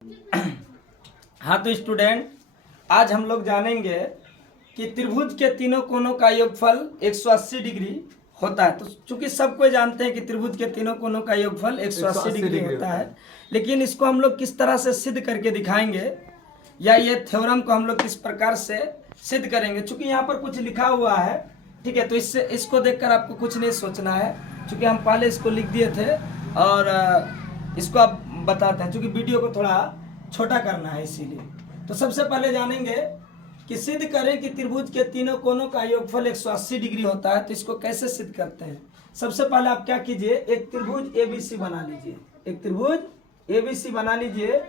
हाँ तो स्टूडेंट, आज हम लोग जानेंगे कि त्रिभुज के तीनों कोनों का योगफल 180 डिग्री होता है। तो चूंकि सब कोई जानते हैं कि त्रिभुज के तीनों कोनों का योगफल 180 डिग्री होता है, लेकिन इसको हम लोग किस तरह से सिद्ध करके दिखाएंगे या ये थ्योरम को हम लोग किस प्रकार से सिद्ध करेंगे। चूंकि यहाँ पर कुछ लिखा हुआ है, ठीक है, तो इसको देखकर आपको कुछ नहीं सोचना है। चूंकि हम पहले इसको लिख दिए थे और इसको आप बताते हैं, चूंकि वीडियो को थोड़ा छोटा करना है इसीलिए। तो सबसे पहले जानेंगे कि सिद्ध करें कि त्रिभुज के तीनों कोनों का योगफल 180 डिग्री होता है। तो इसको कैसे सिद्ध करते हैं? सबसे पहले आप क्या कीजिए, एक त्रिभुज एबीसी बना लीजिए। एक त्रिभुज एबीसी बना लीजिए।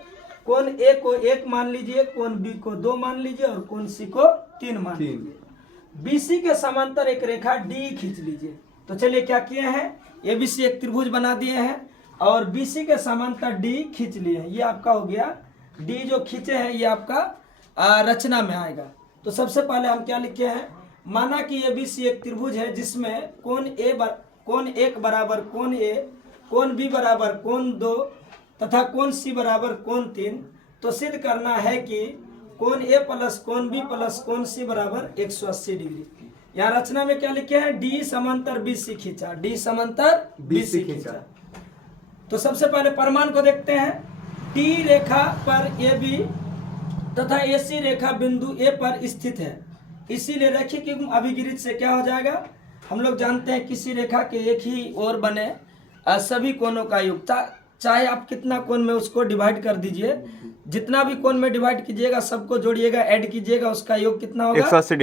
कोण ए को 1 मान लीजिए, कोण बी को 2 मान लीजिए और कोण सी को 3 मान लीजिए। बीसी के समांतर एक रेखा डी खींच लीजिए। तो चलिए क्या किए हैं, एबीसी एक त्रिभुज बना दिए हैं और बीसी के समांतर डी खींच लिए हैं। ये आपका हो गया डी जो खींचे हैं, ये आपका रचना में आएगा। तो सबसे पहले हम क्या लिखे हैं, माना कि एबीसी एक त्रिभुज है जिसमें कोण एक बराबर कोण ए, कोण बी बराबर कोण 2 तथा कोण सी बराबर कोण 3। तो सिद्ध करना है कि कोण ए प्लस कोण बी प्लस कोण सी बराबर 180 डिग्री। यहाँ रचना में क्या लिखे हैं, डी समांतर बीसी खींचा, डी समांतर बीसी खींचा। तो सबसे पहले प्रमाण को देखते हैं। टी रेखा पर ए बी तथा एसी रेखा बिंदु ए पर स्थित है, इसीलिए रैखिक युग्म अभिगिरित से क्या हो जाएगा, हम लोग जानते हैं किसी रेखा के एक ही ओर बने सभी कोनों का योग, चाहे आप कितना कोण में उसको डिवाइड कर दीजिए, जितना भी कोण में डिवाइड कीजिएगा सबको जोड़िएगा, ऐड कीजिएगा, उसका योग कितना होगा, 180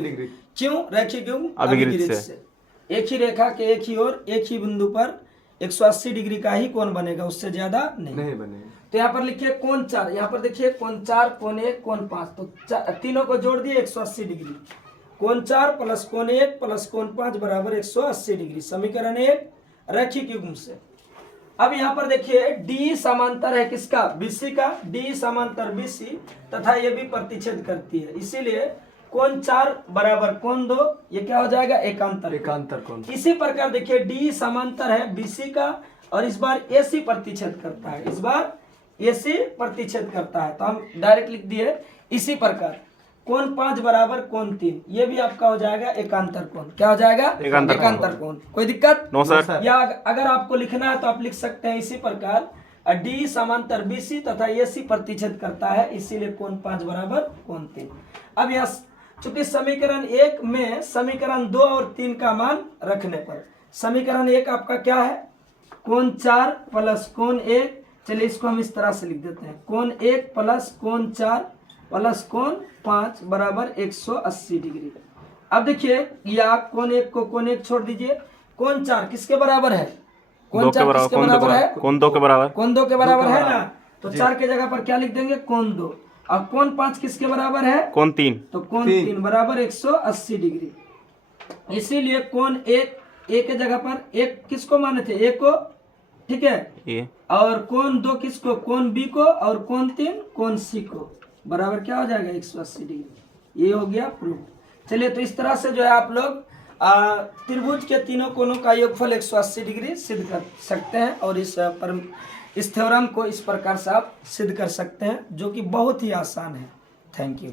डिग्री। क्यों? रैखिक युग्म अभिगिरित से। एक ही रेखा के एक ही ओर एक ही बिंदु पर 180 डिग्री का ही कोण बनेगा, उससे ज्यादा नहीं बनेगा। तो यहाँ पर लिखिए कोण 4, यहाँ पर देखिए कोण 4, कोण 1, कोण 5, तो तीनों को जोड़ दिए 180 डिग्री। कोण 4 प्लस कोण 1 प्लस कोण 5 बराबर 180 डिग्री। समीकरण 1 रैखिक युग्म से। अब यहाँ पर देखिए डी समांतर है किसका, बीसी का। डी समांतर बीसी तथा ये भी प्रतिच्छेद करती है, इसीलिए कोण 4 बराबर कोण 2, ये क्या हो जाएगा, एकांतर कोण। इसी प्रकार देखिए डी समांतर है बीसी का और इस बार एसी प्रतिच्छेद करता है, इस बार एसी प्रतिच्छेद करता है। तो हम डायरेक्ट लिख दिए इसी प्रकार कोण 5 बराबर कोण 3, ये भी आपका हो जाएगा एकांतर कोण। क्या हो जाएगा, एकांतर कोण। कोई दिक्कत? No sir. या अगर आपको लिखना है तो आप लिख सकते हैं इसी प्रकार डी समांतर बीसी तथा एसी प्रतिच्छेद करता है, इसीलिए कोण 5 बराबर कोण 3। अब यहाँ चूंकि समीकरण 1 में समीकरण 2 और 3 का मान रखने पर समीकरण 1 आपका क्या है, कोण 4 प्लस कोण 1। चलिए इसको हम इस तरह से लिख देते हैं, कोण 1 प्लस कोण 4 प्लस कोण 5 बराबर 180 डिग्री। अब देखिए या कोण 1 को कोण 1 छोड़ दीजिए, कोण 4 किसके बराबर है, कोण 4 किसके बराबर है, कोण 2 के बराबर, कोण 2 के बराबर है ना। तो 4 के जगह पर क्या लिख देंगे, कोण 2। और कोण 5 किसके बराबर है, कोण 3। तो कोण 3 बराबर 180 डिग्री। इसीलिए कोण 1 ए के जगह पर 1 किसको माने थे, ए को, ठीक है, और कोण 2 किसको, कोण बी को, और कोण 3 कोण सी को, बराबर क्या हो जाएगा 180 डिग्री। ये हो गया प्रूफ। चलिए तो इस तरह से जो है आप लोग त्रिभुज के तीनों कोनों का योगफल 180 डिग्री सिद्ध कर सकते हैं और इस थ्योरम को इस प्रकार से आप सिद्ध कर सकते हैं, जो कि बहुत ही आसान है। Thank you.